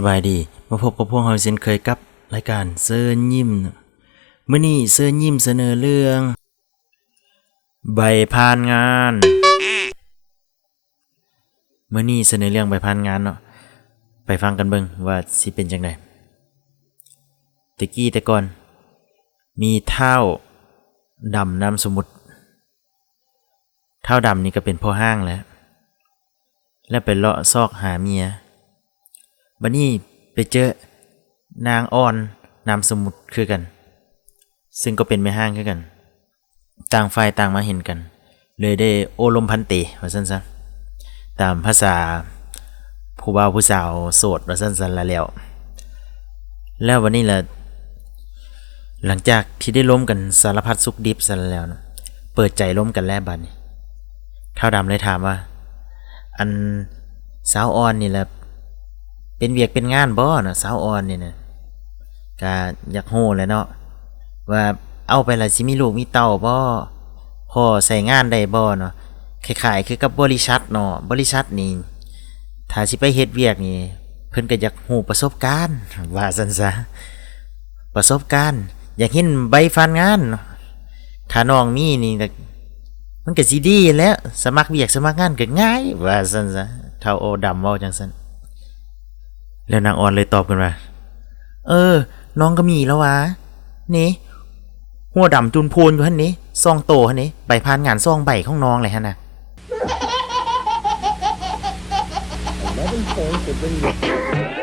สบายดีมาพบกับพวกเราเช่นเคยกับรายการเซิร์นยิ้มมื้อนี้เซิร์นยิ้มเสนอเรื่องใบผ่านงานมื้อนี้เสนอเรื่องใบผ่านงานเนาะไปฟังกันเบิ่งว่าสิเป็นจังได๋แต่ก่อนมีเท้าดำน้ำสมุทรเท้าดำนี่ก็เป็นพ่อห้างและไปเลาะซอกหาเมียบัดนี้ไปเจอนางอ่อนนามสมุทรคือกันซึ่งก็เป็นแม่ห้างคือกันต่างฝ่ายต่างมาเห็นกันเลยได้โอลมพันเตว่าซั่นซะตามภาษาผู้บ่าวผู้สาวโสดว่าซั่นๆแล้ววันนี้ล่ะหลังจากที่ได้ล้มกันสารพัดสุขดิบซะแล้วนะเปิดใจล้มกันแล้วบัดนี้เฒ่าดำเลยถามว่าอันสาวอ่อนนี่ล่ะเป็นเวียกเป็นงานบ่เนาะสาวอ่อนนี่น่ะก็อยากฮู้แหล้วเนาะว่าเอาไปแล้วสิมีลูกมีเต้าบ่พอใช้งานได้บ่เนาะคล้ายๆคือกับบริษัทเนาะบริษัทนี่ถ้าสิไปเฮ็ดเวียกนี่เพิ่นก็อยากฮู้ประสบการณ์ว่าซั่นซะประสบการณ์อยากเห็นใบฟันงานเนาะถ้าน้องมีนี่ก็มันก็สิดีแหล้วสมัครเวียกสมัครงานก็ง่ายว่าซั่นซะเฒ่าโอดำเว้าจังซั่นแล้วนางอ่อนเลยตอบขึ้นว่าน้องก็มีแล้ววะนี่หัวดำจุนพูนอยู่หั่นนี่ซองโตหั่นนี่ใบผ่านงานซองใบของน้องเลยหั่นน่ะ11 points have been